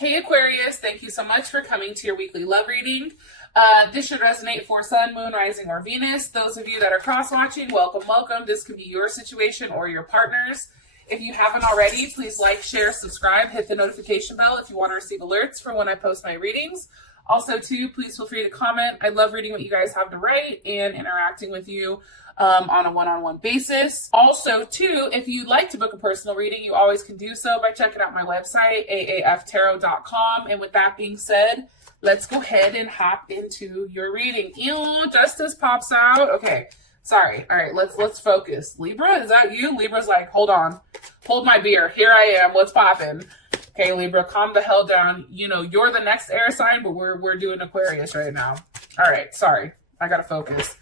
Hey Aquarius, thank you so much for coming to your weekly love reading. This should resonate for Sun, Moon, Rising, or Venus. Those of you that are cross-watching, welcome, welcome. This could be your situation or your partner's. If you haven't already, please like, share, subscribe, hit the notification bell if you want to receive alerts for when I post my readings. Also, too, please feel free to comment. I love reading what you guys have to write and interacting with you on a one-on-one basis. Also, too, if you'd like to book a personal reading, you always can do so by checking out my website, aaftarot.com. And with that being said, let's go ahead and hop into your reading. Ew, Justice pops out. Okay, sorry. All right, let's focus. Libra, is that you? Libra's like, hold on. Hold my beer. Here I am. What's popping? Okay, Libra, calm the hell down. You know, you're the next air sign, but we're doing Aquarius right now. All right, sorry. I gotta focus.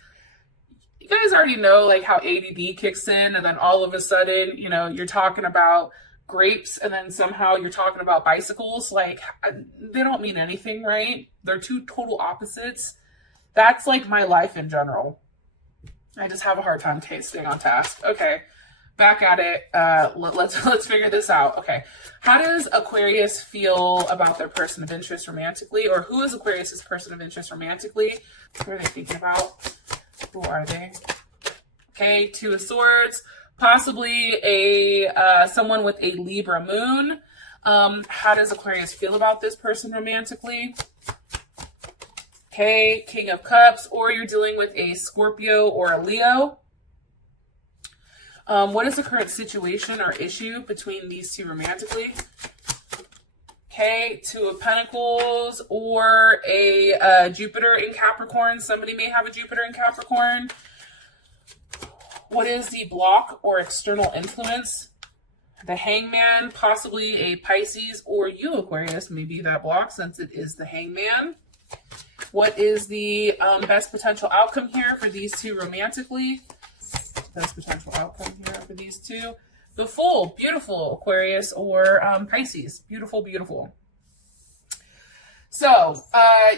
You guys already know like how ADD kicks in, and then all of a sudden, you know, you're talking about grapes, and then somehow you're talking about bicycles. Like, they don't mean anything, right? They're two total opposites. That's like my life in general. I just have a hard time staying on task. Okay, back at it. Let's figure this out. Okay, how does Aquarius feel about their person of interest romantically, or who is Aquarius's person of interest romantically? Who are they thinking about? Who are they? Okay, Two of Swords, possibly someone with a Libra moon. How does Aquarius feel about this person romantically? Okay, King of Cups, or you're dealing with a Scorpio or a Leo. What is the current situation or issue between these two romantically? Okay, Two of Pentacles, or a Jupiter in Capricorn. Somebody may have a Jupiter in Capricorn. What is the block or external influence? The Hangman, possibly a Pisces, or you, Aquarius, may be that block since it is the Hangman. What is the best potential outcome here for these two romantically? Best potential outcome here for these two. The Fool, beautiful, Aquarius or Pisces. Beautiful, beautiful. So,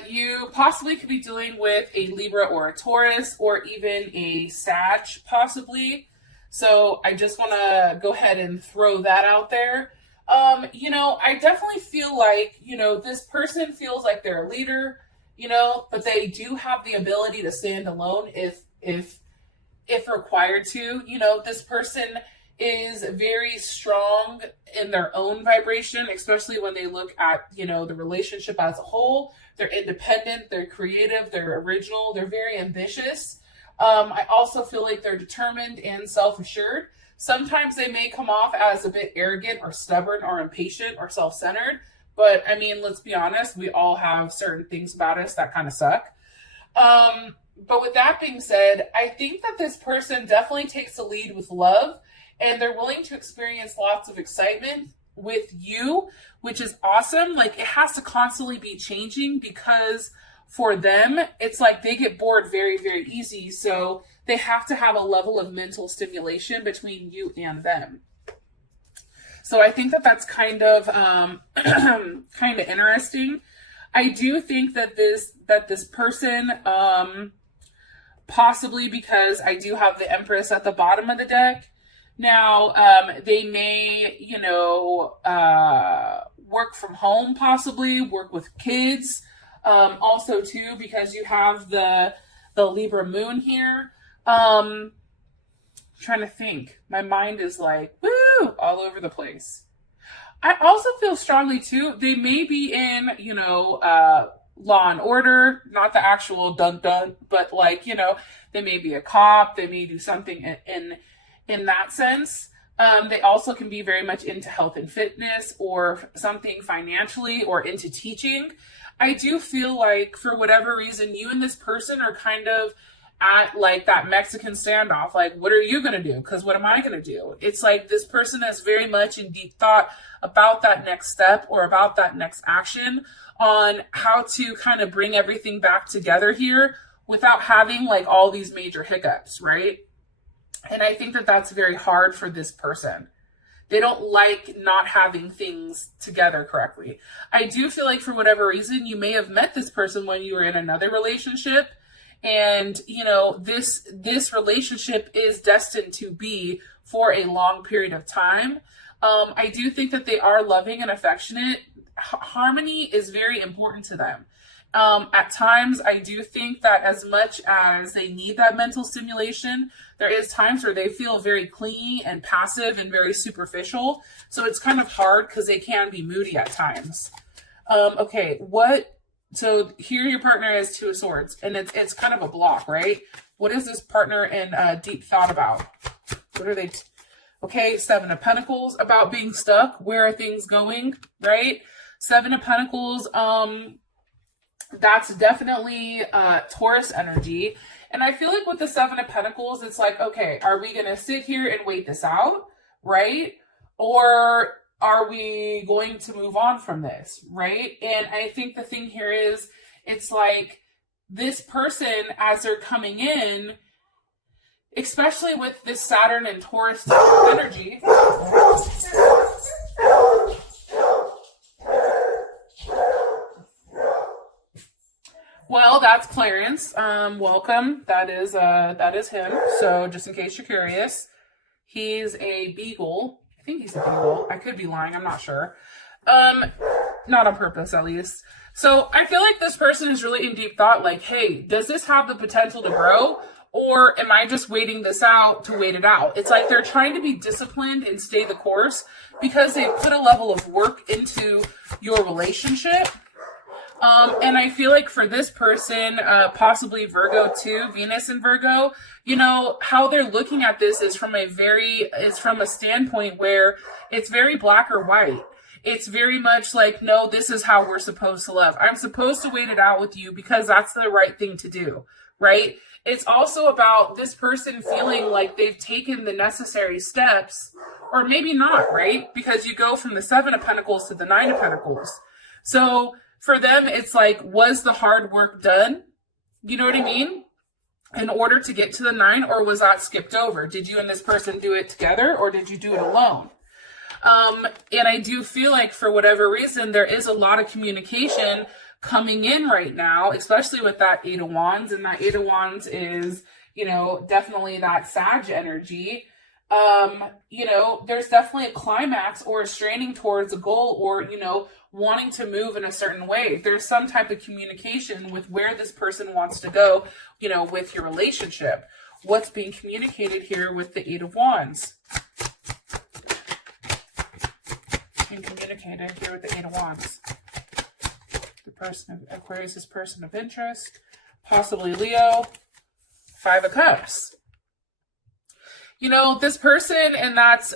you possibly could be dealing with a Libra or a Taurus, or even a Sag, possibly. So, I just want to go ahead and throw that out there. You know, I definitely feel like, you know, this person feels like they're a leader, you know, but they do have the ability to stand alone if required to. You know, this person is very strong in their own vibration, especially when they look at, you know, the relationship as a whole. They're independent, they're creative, they're original, they're very ambitious. I also feel like they're determined and self-assured. Sometimes they may come off as a bit arrogant or stubborn or impatient or self-centered, but I mean, let's be honest, we all have certain things about us that kind of suck. But with that being said, I think that this person definitely takes the lead with love, and they're willing to experience lots of excitement with you, which is awesome. Like, it has to constantly be changing, because for them, it's like they get bored very, very easy. So they have to have a level of mental stimulation between you and them. So I think that that's kind of interesting. I do think that this person, possibly because I do have the Empress at the bottom of the deck. Now, they may, you know, work from home, possibly work with kids. Also, too, because you have the Libra moon here. Trying to think. My mind is like, woo, all over the place. I also feel strongly, too, they may be in, you know, Law and Order, not the actual dun-dun, but like, you know, they may be a cop. They may do something in that sense. They also can be very much into health and fitness, or something financially, or into teaching. I do feel like, for whatever reason, you and this person are kind of at like that Mexican standoff. Like, what are you going to do? Because what am I going to do? It's like this person is very much in deep thought about that next step, or about that next action, on how to kind of bring everything back together here without having like all these major hiccups, right? And I think that that's very hard for this person. They don't like not having things together correctly. I do feel like, for whatever reason, you may have met this person when you were in another relationship, and, you know, this relationship is destined to be for a long period of time. I do think that they are loving and affectionate. Harmony is very important to them. At times, I do think that as much as they need that mental stimulation, there is times where they feel very clingy and passive and very superficial. So it's kind of hard because they can be moody at times. Okay, so here your partner is Two of Swords, and it's kind of a block, right? What is this partner in deep thought about? What are they? Okay, Seven of Pentacles, about being stuck. Where are things going, right? Seven of Pentacles, that's definitely Taurus energy. And I feel like with the Seven of Pentacles, it's like, okay, are we going to sit here and wait this out, right? Or are we going to move on from this, right? And I think the thing here is, it's like this person, as they're coming in, especially with this Saturn and Taurus energy. Well, that's Clarence. Welcome. That is him. So just in case you're curious, he's a beagle. I think he's a beagle. I could be lying. I'm not sure. Not on purpose, at least. So I feel like this person is really in deep thought, like, hey, does this have the potential to grow? Or am I just waiting this out to wait it out? It's like they're trying to be disciplined and stay the course because they put a level of work into your relationship. And I feel like for this person, possibly Virgo too, Venus in Virgo, you know, how they're looking at this is from a standpoint where it's very black or white. It's very much like, no, this is how we're supposed to love. I'm supposed to wait it out with you because that's the right thing to do, right? It's also about this person feeling like they've taken the necessary steps, or maybe not, right? Because you go from the Seven of Pentacles to the Nine of Pentacles. So for them, it's like, was the hard work done? You know what I mean? In order to get to the Nine, or was that skipped over? Did you and this person do it together, or did you do it alone? And I do feel like for whatever reason, there is a lot of communication coming in right now, especially with that Eight of Wands. And that Eight of Wands is, you know, definitely that Sag energy. You know, there's definitely a climax or a straining towards a goal, or, you know, wanting to move in a certain way. There's some type of communication with where this person wants to go, you know, with your relationship. What's being communicated here with the Eight of Wands? Being communicated here with the Eight of Wands. The person of Aquarius is person of interest, possibly Leo. Five of Cups. You know, this person, and that's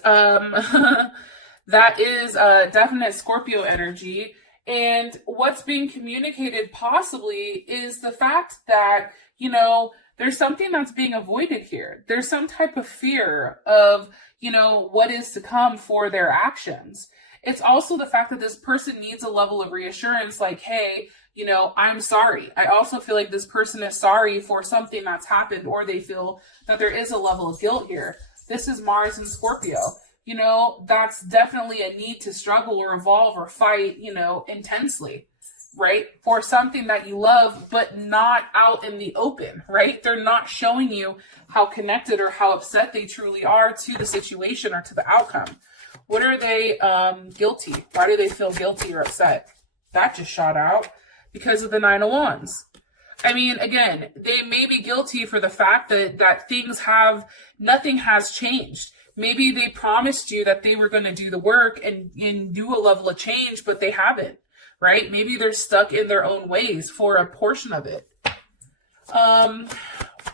that is a definite Scorpio energy. And what's being communicated possibly is the fact that, you know, there's something that's being avoided here. There's some type of fear of, you know, what is to come for their actions. It's also the fact that this person needs a level of reassurance, like, hey, you know, I'm sorry. I also feel like this person is sorry for something that's happened, or they feel that there is a level of guilt here. This is Mars and Scorpio. You know, that's definitely a need to struggle or evolve or fight, you know, intensely, right? For something that you love, but not out in the open, right? They're not showing you how connected or how upset they truly are to the situation or to the outcome. What are they guilty? Why do they feel guilty or upset? That just shot out because of the Nine of Wands. I mean, again, they may be guilty for the fact that nothing has changed. Maybe they promised you that they were going to do the work and do a level of change, but they haven't, right? Maybe they're stuck in their own ways for a portion of it.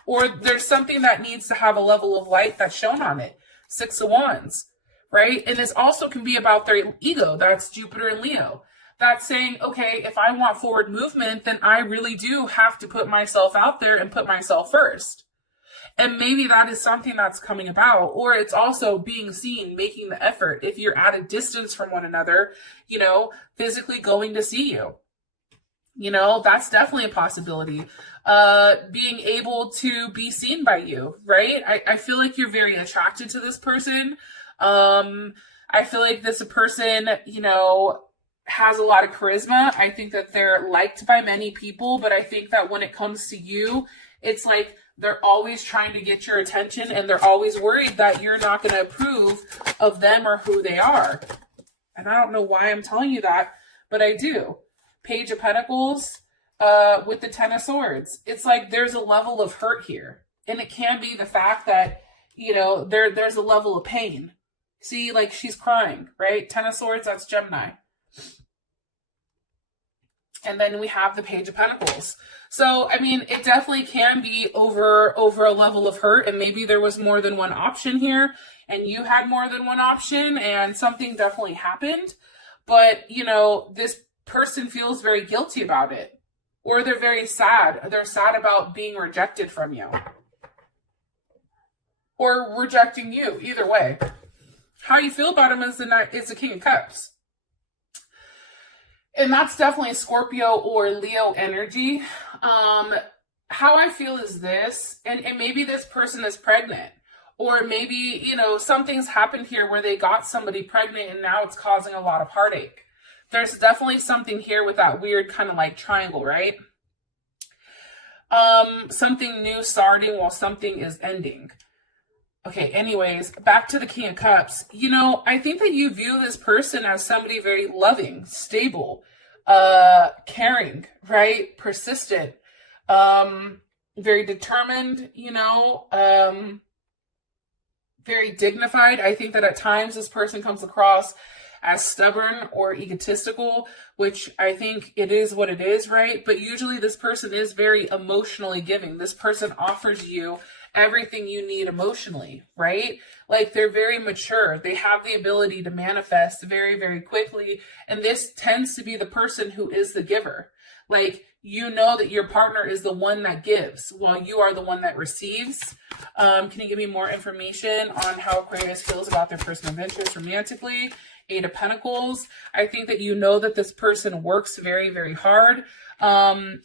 Or there's something that needs to have a level of light that's shown on it. Six of Wands. Right? And this also can be about their ego. That's Jupiter and Leo. That's saying, okay, if I want forward movement, then I really do have to put myself out there and put myself first. And maybe that is something that's coming about. Or it's also being seen, making the effort. If you're at a distance from one another, you know, physically going to see you. You know, that's definitely a possibility. Being able to be seen by you, right? I feel like you're very attracted to this person. I feel like this person, you know, has a lot of charisma. I think that they're liked by many people, but I think that when it comes to you, It's like they're always trying to get your attention, and they're always worried that you're not going to approve of them or who they are. And I don't know why I'm telling you that, but I do. Page of Pentacles with the Ten of Swords. It's like there's a level of hurt here. And it can be the fact that, you know, there's a level of pain. See, like she's crying, right? Ten of Swords, that's Gemini. And then we have the Page of Pentacles. So, I mean, it definitely can be over a level of hurt, and maybe there was more than one option here, and you had more than one option, and something definitely happened. But, you know, this person feels very guilty about it, or they're very sad. They're sad about being rejected from you, or rejecting you, either way. How you feel about him is the King of Cups. And that's definitely Scorpio or Leo energy. How I feel is this, and maybe this person is pregnant, or maybe, you know, something's happened here where they got somebody pregnant and now it's causing a lot of heartache. There's definitely something here with that weird kind of like triangle, right? Something new starting while something is ending. Okay, anyways, back to the King of Cups. You know, I think that you view this person as somebody very loving, stable, caring, right? Persistent, very determined, you know, very dignified. I think that at times this person comes across as stubborn or egotistical, which I think it is what it is, right? But usually this person is very emotionally giving. This person offers you everything you need emotionally, right? Like they're very mature. They have the ability to manifest very, very quickly. And this tends to be the person who is the giver. Like, you know that your partner is the one that gives while you are the one that receives. Can you give me more information on how Aquarius feels about their person of interest romantically? Eight of Pentacles. I think that you know that this person works very, very hard,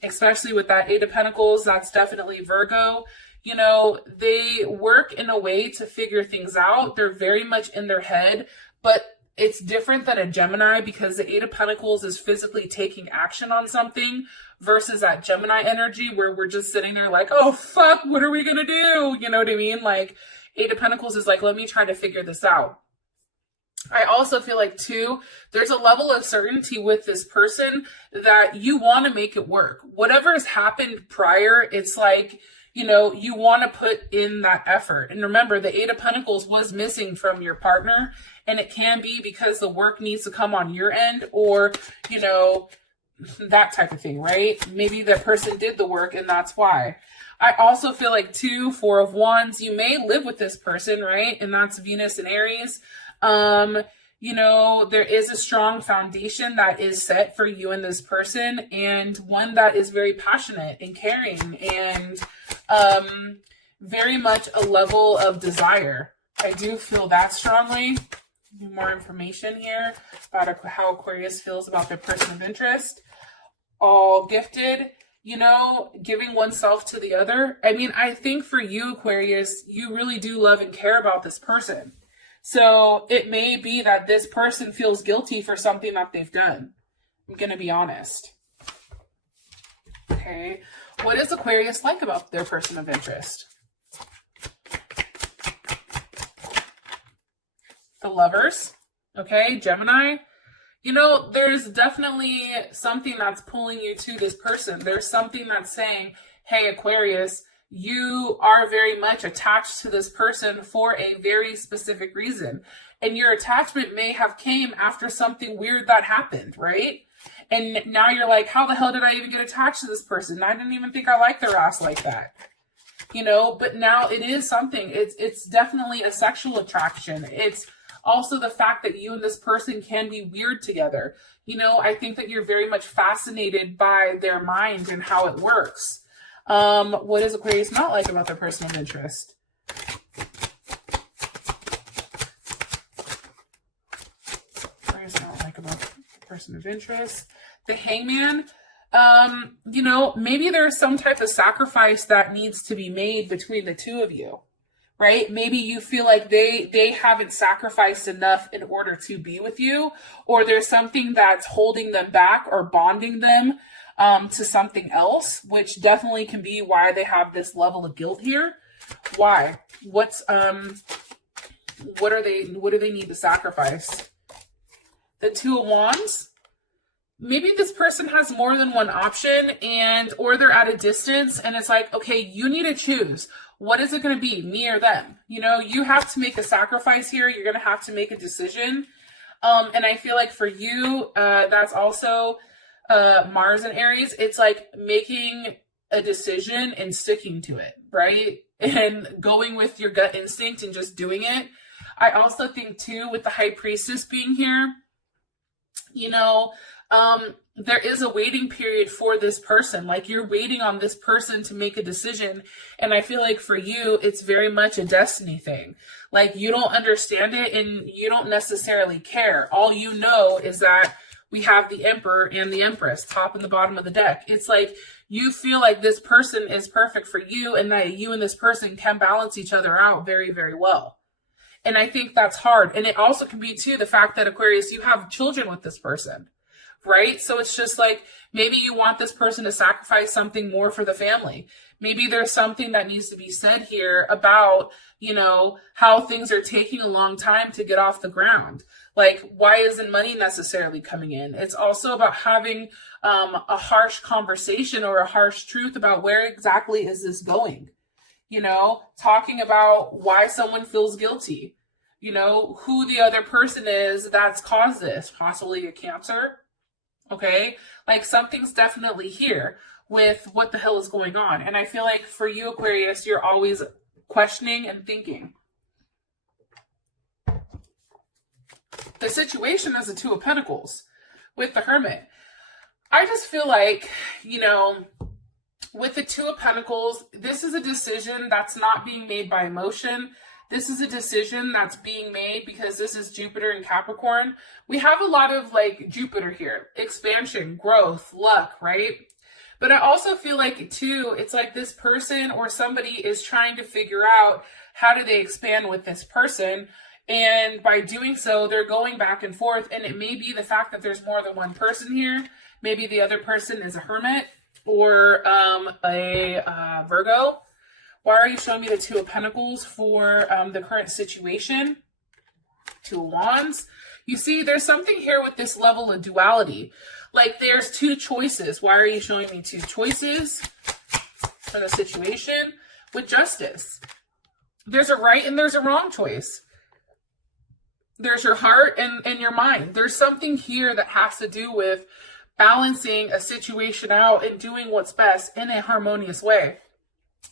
especially with that Eight of Pentacles. That's definitely Virgo. You know, they work in a way to figure things out. They're very much in their head, but it's different than a Gemini because the Eight of Pentacles is physically taking action on something versus that Gemini energy where we're just sitting there like, oh, fuck, what are we going to do? You know what I mean? Like, Eight of Pentacles is like, let me try to figure this out. I also feel like, too, there's a level of certainty with this person that you want to make it work. Whatever has happened prior, it's like, you know, you want to put in that effort. And remember, the Eight of Pentacles was missing from your partner. And it can be because the work needs to come on your end or, you know, that type of thing, right? Maybe that person did the work and that's why. I also feel like, too, Four of Wands, you may live with this person, right? And that's Venus and Aries. You know, there is a strong foundation that is set for you and this person, and one that is very passionate and caring and very much a level of desire. I do feel that strongly. More information here about how Aquarius feels about their person of interest. All gifted, you know, giving oneself to the other. I mean, I think for you, Aquarius, you really do love and care about this person. So it may be that this person feels guilty for something that they've done. I'm going to be honest. Okay. What is Aquarius like about their person of interest? The Lovers. Okay. Gemini. You know, there's definitely something that's pulling you to this person. There's something that's saying, hey, Aquarius, you are very much attached to this person for a very specific reason. And your attachment may have came after something weird that happened, right? And now you're like, how the hell did I even get attached to this person? I didn't even think I liked their ass like that. You know, but now it is something. It's definitely a sexual attraction. It's also the fact that you and this person can be weird together. You know, I think that you're very much fascinated by their mind and how it works. What is Aquarius not like about their person of interest? Aquarius not like about their person of interest. The Hangman. You know, maybe there's some type of sacrifice that needs to be made between the two of you, right? Maybe you feel like they haven't sacrificed enough in order to be with you, or there's something that's holding them back or bonding them. to something else, which definitely can be why they have this level of guilt here. Why? What do they need to sacrifice? The Two of Wands. Maybe this person has more than one option, or they're at a distance, and it's like, okay, you need to choose. What is it going to be, me or them? You know, you have to make a sacrifice here. You're going to have to make a decision. And I feel like for you, that's also Mars and Aries. It's like making a decision and sticking to it, right? And going with your gut instinct and just doing it. I also think too, with the High Priestess being here, you know, there is a waiting period for this person. Like, you're waiting on this person to make a decision. And I feel like for you, it's very much a destiny thing. Like, you don't understand it and you don't necessarily care. All you know is that we have the Emperor and the Empress, top and the bottom of the deck. It's like you feel like this person is perfect for you and that you and this person can balance each other out very, very well. And I think that's hard. And it also can be too the fact that, Aquarius, you have children with this person, right? So it's just like, maybe you want this person to sacrifice something more for the family. Maybe there's something that needs to be said here about, you know, how things are taking a long time to get off the ground. Like, why isn't money necessarily coming in? It's also about having a harsh conversation or a harsh truth about where exactly is this going. You know, talking about why someone feels guilty, you know, who the other person is that's caused this, possibly a Cancer. Okay. Like, something's definitely here with what the hell is going on. And I feel like for you, Aquarius, you're always questioning and thinking. The situation is the Two of Pentacles with the Hermit. I just feel like, you know, with the Two of Pentacles, this is a decision that's not being made by emotion. This is a decision that's being made because this is Jupiter in Capricorn. We have a lot of like Jupiter here, expansion, growth, luck, right? But I also feel like too, it's like this person or somebody is trying to figure out how do they expand with this person. And by doing so, they're going back and forth. And it may be the fact that there's more than one person here. Maybe the other person is a Hermit or a Virgo. Why are you showing me the Two of Pentacles for the current situation? Two of Wands. You see, there's something here with this level of duality. Like, there's two choices. Why are you showing me two choices for the situation? With Justice. There's a right and there's a wrong choice. There's your heart and your mind. There's something here that has to do with balancing a situation out and doing what's best in a harmonious way.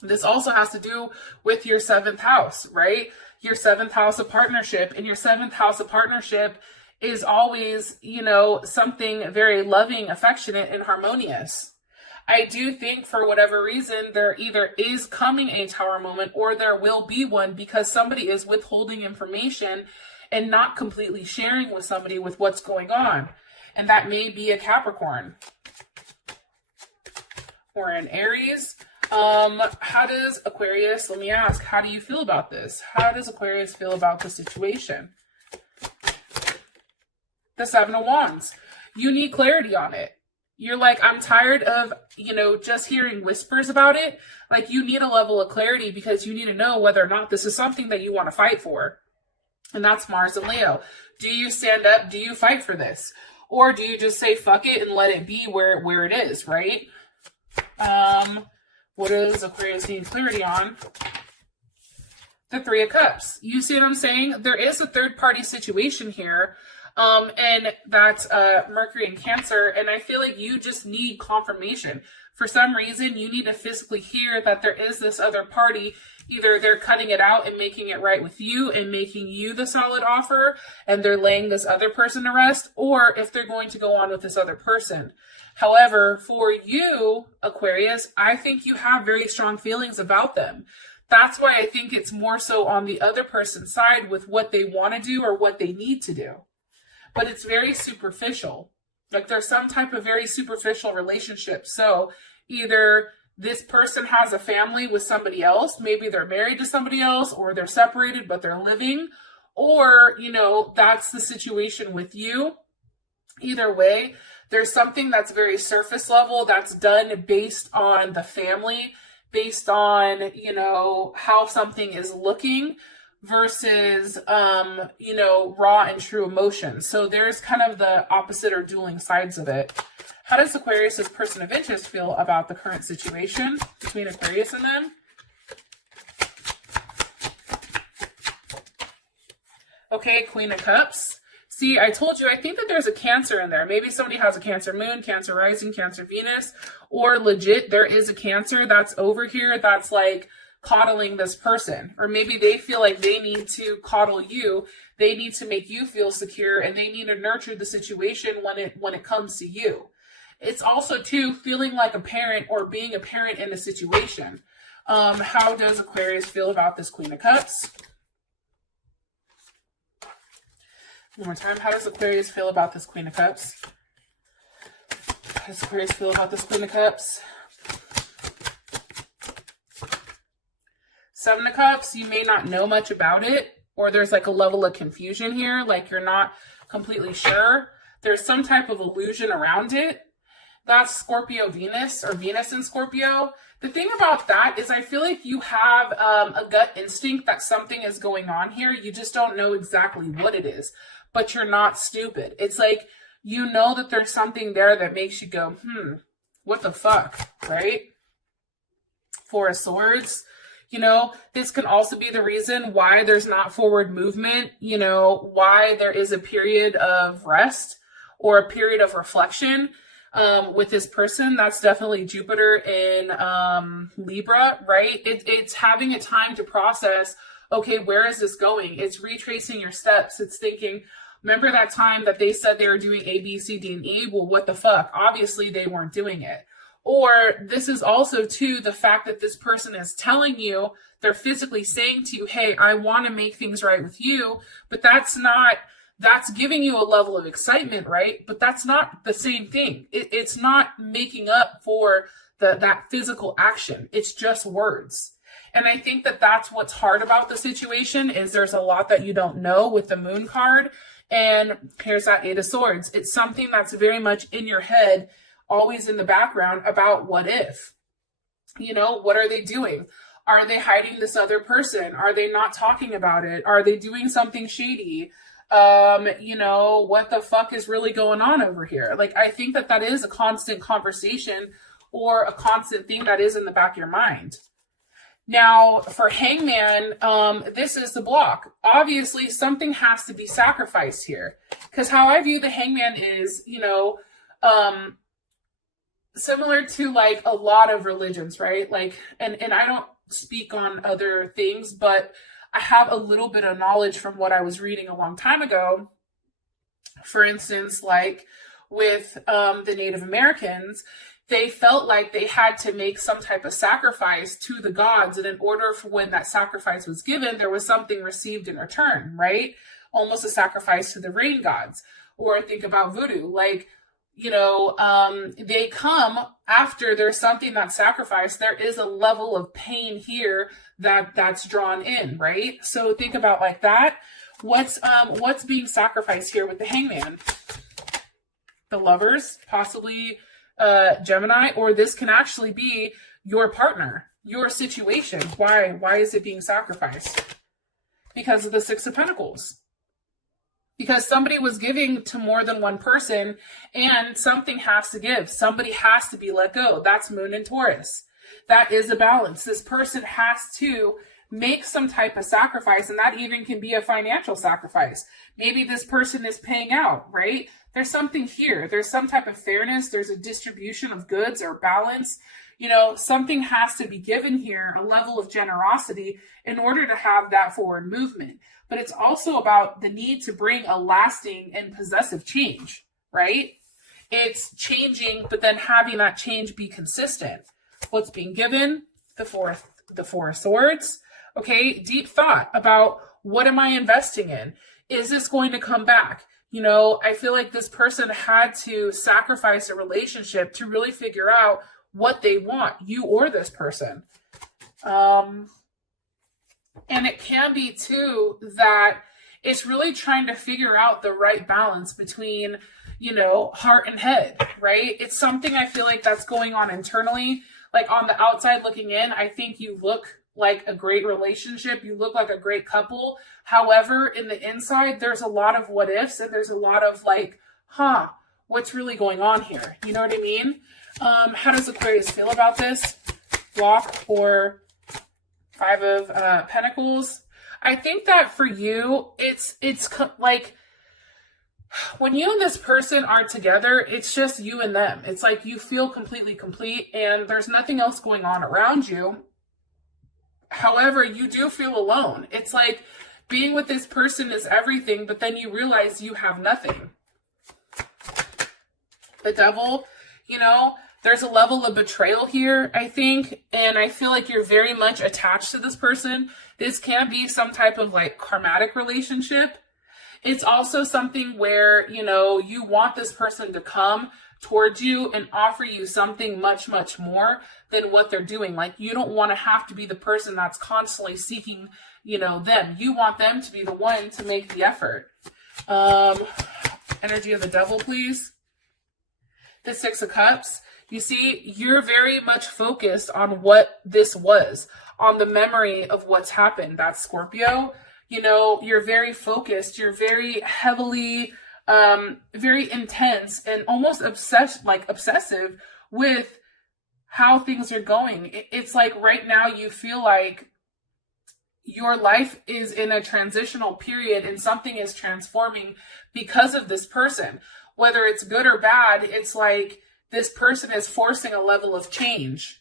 This also has to do with your 7th house, right? Your 7th house of partnership. And your 7th house of partnership is always, you know, something very loving, affectionate, and harmonious. I do think for whatever reason, there either is coming a Tower moment or there will be one because somebody is withholding information and not completely sharing with somebody with what's going on. And that may be a Capricorn or an Aries. How does Aquarius, let me ask, how do you feel about this? How does Aquarius feel about the situation? The Seven of Wands. You need clarity on it. You're like, I'm tired of, you know, just hearing whispers about it. Like, you need a level of clarity because you need to know whether or not this is something that you want to fight for. And that's Mars and Leo. Do you stand up? Do you fight for this? Or do you just say, fuck it and let it be where it is, right? What does Aquarius need clarity on? The Three of Cups. You see what I'm saying? There is a third-party situation here. And that's Mercury in Cancer. And I feel like you just need confirmation. For some reason, you need to physically hear that there is this other party. Either they're cutting it out and making it right with you and making you the solid offer, and they're laying this other person to rest, or if they're going to go on with this other person. However, for you, Aquarius, I think you have very strong feelings about them. That's why I think it's more so on the other person's side with what they want to do or what they need to do. But it's very superficial. Like, there's some type of very superficial relationship. So either this person has a family with somebody else, maybe they're married to somebody else, or they're separated but they're living, or, you know, that's the situation with you. Either way, There's something that's very surface level that's done based on the family, based on, you know, how something is looking versus, you know, raw and true emotions. So there's kind of the opposite or dueling sides of it. How does Aquarius's person of interest feel about the current situation between Aquarius and them? Okay, Queen of Cups. See, I told you, I think that there's a Cancer in there. Maybe somebody has a Cancer moon, Cancer rising, Cancer Venus, or legit there is a Cancer that's over here that's like coddling this person. Or maybe they feel like they need to coddle you. They need to make you feel secure, and they need to nurture the situation when it comes to you. It's also, too, feeling like a parent or being a parent in a situation. How does Aquarius feel about this Queen of Cups? One more time. How does Aquarius feel about this Queen of Cups? How does Aquarius feel about this Queen of Cups? Seven of Cups, you may not know much about it, or there's like a level of confusion here, like you're not completely sure. There's some type of illusion around it. That's Scorpio Venus, or Venus in Scorpio. The thing about that is I feel like you have a gut instinct that something is going on here. You just don't know exactly what it is, but you're not stupid. It's like, you know that there's something there that makes you go, what the fuck, right? Four of Swords. You know, this can also be the reason why there's not forward movement, you know, why there is a period of rest or a period of reflection with this person. That's definitely Jupiter in Libra, right? It's having a time to process, okay, where is this going? It's retracing your steps. It's thinking, remember that time that they said they were doing A, B, C, D, and E? Well, what the fuck? Obviously, they weren't doing it. Or this is also, too, the fact that this person is telling you, they're physically saying to you, hey, I want to make things right with you, but that's giving you a level of excitement, right? But that's not the same thing. It's not making up for that physical action. It's just words. And I think that that's what's hard about the situation, is there's a lot that you don't know with the Moon card. And here's that Eight of Swords. It's something that's very much in your head, always in the background, about what if. You know, what are they doing? Are they hiding this other person? Are they not talking about it? Are they doing something shady? You know, what the fuck is really going on over here? Like, I think that that is a constant conversation or a constant thing that is in the back of your mind. Now, for Hangman, this is the block. Obviously, something has to be sacrificed here. Because how I view the Hangman is, you know, similar to like a lot of religions, right? Like, and I don't speak on other things, but I have a little bit of knowledge from what I was reading a long time ago. For instance, like with the Native Americans, they felt like they had to make some type of sacrifice to the gods. And in order for when that sacrifice was given, there was something received in return, right? Almost a sacrifice to the rain gods. Or think about voodoo, like, you know, they come after there's something that's sacrificed. There is a level of pain here that's drawn in, right? So think about like that. What's being sacrificed here with the Hangman? The Lovers, possibly Gemini, or this can actually be your partner, your situation. Why is it being sacrificed? Because of the Six of Pentacles. Because somebody was giving to more than one person, and something has to give. Somebody has to be let go. That's Moon and Taurus. That is a balance. This person has to make some type of sacrifice, and that even can be a financial sacrifice. Maybe this person is paying out, right? There's something here. There's some type of fairness. There's a distribution of goods or balance. You know, something has to be given here, a level of generosity in order to have that forward movement. But it's also about the need to bring a lasting and possessive change, right? It's changing, but then having that change be consistent. What's being given? The Four of Swords. Okay, deep thought about, what am I investing in? Is this going to come back? You know, I feel like this person had to sacrifice a relationship to really figure out what they want, you or this person. And it can be too that it's really trying to figure out the right balance between, you know, heart and head, right? It's something I feel like that's going on internally. Like on the outside looking in, I think you look like a great relationship. You look like a great couple. However, in the inside, there's a lot of what ifs and there's a lot of like, what's really going on here? You know what I mean? How does Aquarius feel about this? Block or Five of Pentacles. I think that for you, it's like when you and this person are together, it's just you and them. It's like you feel completely complete and there's nothing else going on around you. However, you do feel alone. It's like being with this person is everything, but then you realize you have nothing. The Devil, you know, there's a level of betrayal here, I think, and I feel like you're very much attached to this person. This can be some type of like karmatic relationship. It's also something where, you know, you want this person to come towards you and offer you something much, much more than what they're doing. Like, you don't want to have to be the person that's constantly seeking, you know, them. You want them to be the one to make the effort. Energy of the Devil, please. The Six of Cups. You see, you're very much focused on what this was, on the memory of what's happened. That's Scorpio. You know, you're very focused. You're very heavily, very intense and almost obsessive with how things are going. It's like right now you feel like your life is in a transitional period and something is transforming because of this person. Whether it's good or bad, it's like this person is forcing a level of change.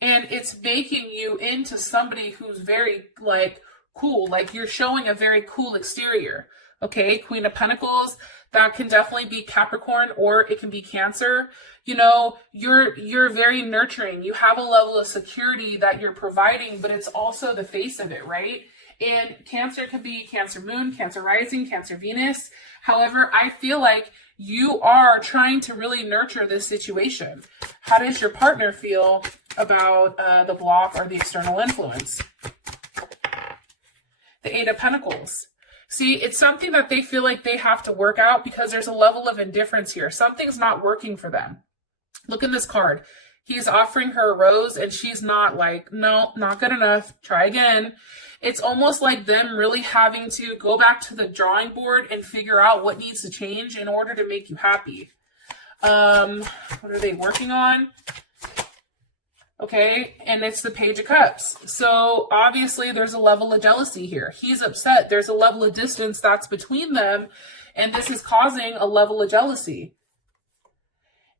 And it's making you into somebody who's very like cool. Like you're showing a very cool exterior. Okay, Queen of Pentacles, that can definitely be Capricorn or it can be Cancer. You know, you're very nurturing. You have a level of security that you're providing, but it's also the face of it, right? And Cancer could be Cancer Moon, Cancer Rising, Cancer Venus. However, I feel like you are trying to really nurture this situation. How does your partner feel about the block or the external influence? The Eight of Pentacles. See, it's something that they feel like they have to work out because there's a level of indifference here. Something's not working for them. Look in this card. He's offering her a rose and she's not like, no, not good enough. Try again. It's almost like them really having to go back to the drawing board and figure out what needs to change in order to make you happy. What are they working on? Okay, and it's the Page of Cups. So obviously there's a level of jealousy here. He's upset. There's a level of distance that's between them, and this is causing a level of jealousy.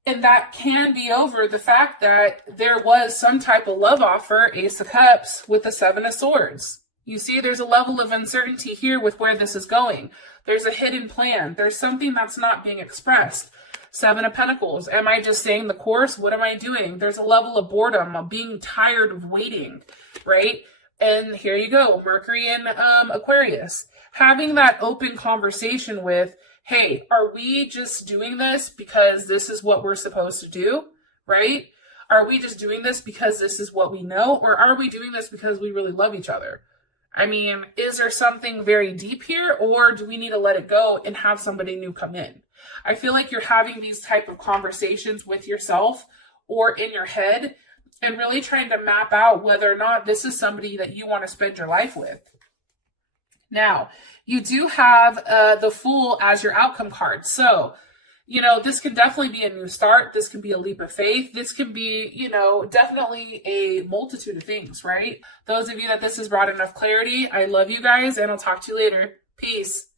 And that can be over the fact that there was some type of love offer, Ace of Cups, with the Seven of Swords. You see, there's a level of uncertainty here with where this is going. There's a hidden plan. There's something that's not being expressed. Seven of Pentacles. Am I just saying the course? What am I doing? There's a level of boredom, of being tired of waiting, right? And here you go, Mercury and Aquarius. Having that open conversation with, hey, are we just doing this because this is what we're supposed to do, right? Are we just doing this because this is what we know? Or are we doing this because we really love each other? I mean, is there something very deep here, or do we need to let it go and have somebody new come in? I feel like you're having these type of conversations with yourself or in your head and really trying to map out whether or not this is somebody that you want to spend your life with. Now, you do have the Fool as your outcome card. So, you know, this can definitely be a new start. This can be a leap of faith. This can be, you know, definitely a multitude of things, right? Those of you that this has brought enough clarity, I love you guys, and I'll talk to you later. Peace.